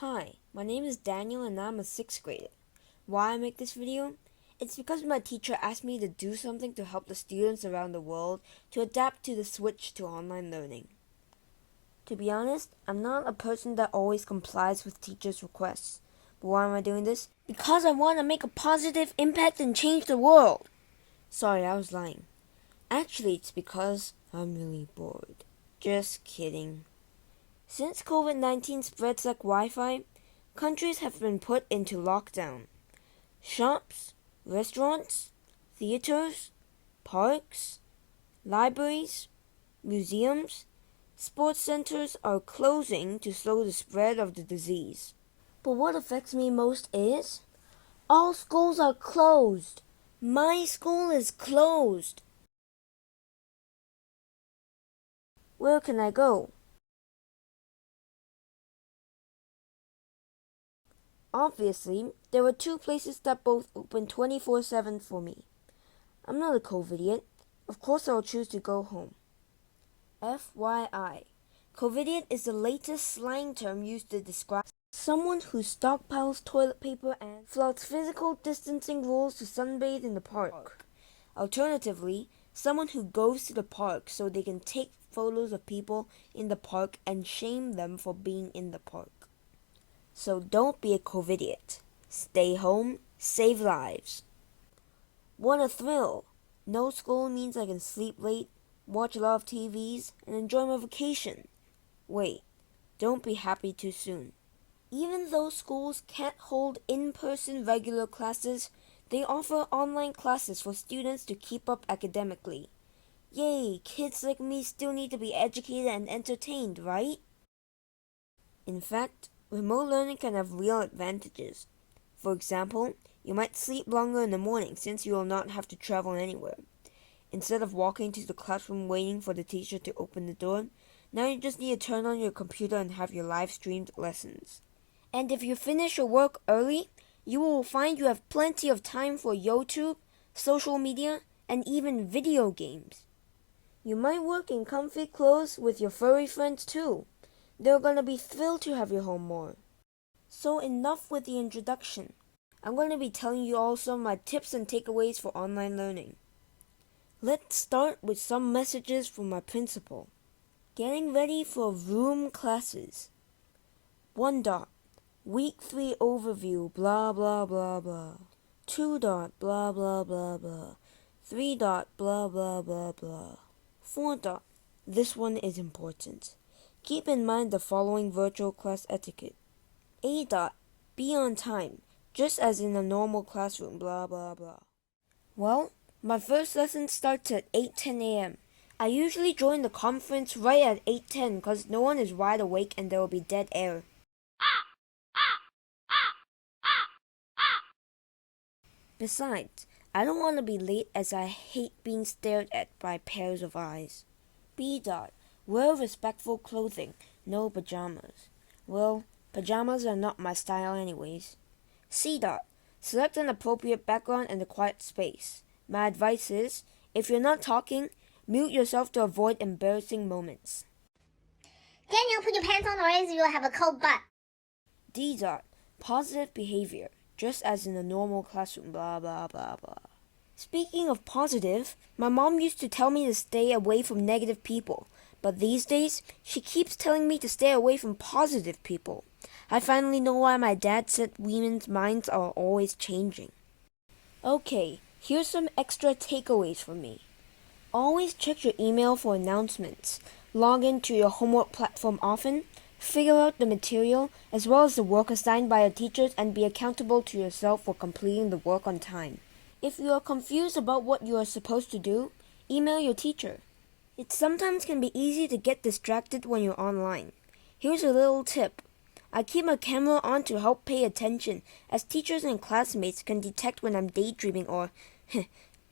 Hi, my name is Daniel and I'm a 6th grader. Why I make this video? It's because my teacher asked me to do something to help the students around the world to adapt to the switch to online learning. To be honest, I'm not a person that always complies with teachers' requests. But why am I doing this? Because I want to make a positive impact and change the world. Sorry, I was lying. Actually, it's because I'm really bored. Just kidding. Since COVID-19 spreads like Wi-Fi, countries have been put into lockdown. Shops, restaurants, theaters, parks, libraries, museums, sports centers are closing to slow the spread of the disease. But what affects me most is all schools are closed. My school is closed. Where can I go? Obviously, there are two places that both open 24/7 for me. I'm not a COVIDiot. Of course I'll choose to go home. FYI, COVIDiot is the latest slang term used to describe someone who stockpiles toilet paper and flouts physical distancing rules to sunbathe in the park. Alternatively, someone who goes to the park so they can take photos of people in the park and shame them for being in the park. So don't be a COVIDiot. Stay home, save lives. What a thrill! No school means I can sleep late, watch a lot of TVs, and enjoy my vacation. Wait, don't be happy too soon. Even though schools can't hold in-person regular classes, they offer online classes for students to keep up academically. Yay, kids like me still need to be educated and entertained, right? In fact, remote learning can have real advantages. For example, you might sleep longer in the morning since you will not have to travel anywhere. Instead of walking to the classroom waiting for the teacher to open the door, now you just need to turn on your computer and have your live-streamed lessons. And if you finish your work early, you will find you have plenty of time for YouTube, social media, and even video games. You might work in comfy clothes with your furry friends too. They're gonna be thrilled to have you home more. So enough with the introduction. I'm going to be telling you all some of my tips and takeaways for online learning. Let's start with some messages from my principal. Getting ready for Vroom classes. 1. Week 3 overview, blah blah blah blah. 2. Blah blah blah blah. 3. Blah blah blah blah. 4. This one is important. Keep in mind the following virtual class etiquette. 8. Be on time, just as in a normal classroom, blah blah blah. Well, my first lesson starts at 8:10 a.m. I usually join the conference right at 8:10 because no one is wide awake and there will be dead air. Besides, I don't want to be late as I hate being stared at by pairs of eyes. B. Wear respectful clothing, no pajamas. Well, pajamas are not my style anyways. C. Select an appropriate background and a quiet space. My advice is, if you're not talking, mute yourself to avoid embarrassing moments. Daniel, put your pants on or else you'll have a cold butt. D. Positive behavior, just as in a normal classroom, blah blah blah blah. Speaking of positive, my mom used to tell me to stay away from negative people, but these days, she keeps telling me to stay away from positive people. I finally know why my dad said women's minds are always changing. Okay, here's some extra takeaways from me. Always check your email for announcements. Log into your homework platform often. Figure out the material as well as the work assigned by your teachers and be accountable to yourself for completing the work on time. If you are confused about what you are supposed to do, email your teacher. It sometimes can be easy to get distracted when you're online. Here's a little tip. I keep my camera on to help pay attention, as teachers and classmates can detect when I'm daydreaming or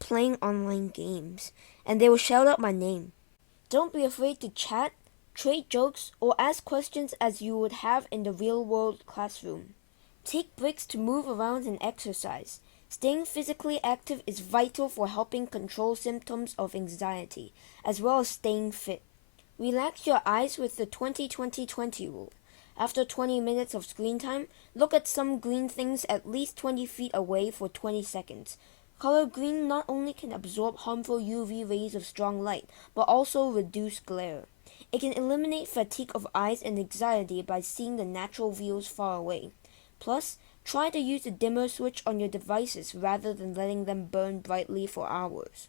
playing online games, and they will shout out my name. Don't be afraid to chat, trade jokes, or ask questions as you would have in the real-world classroom. Take breaks to move around and exercise. Staying physically active is vital for helping control symptoms of anxiety, as well as staying fit. Relax your eyes with the 20-20-20 rule. After 20 minutes of screen time, look at some green things at least 20 feet away for 20 seconds. Color green not only can absorb harmful UV rays of strong light, but also reduce glare. It can eliminate fatigue of eyes and anxiety by seeing the natural views far away. Plus, try to use the dimmer switch on your devices rather than letting them burn brightly for hours.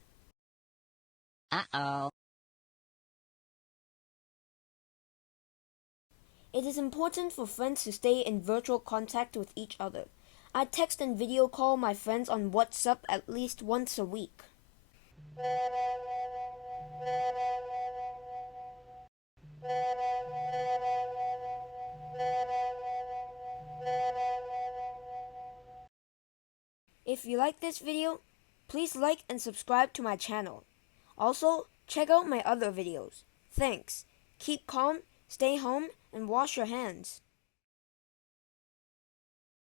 Uh-oh. It is important for friends to stay in virtual contact with each other. I text and video call my friends on WhatsApp at least once a week. If you like this video, please like and subscribe to my channel. Also, check out my other videos. Thanks. Keep calm, stay home, and wash your hands.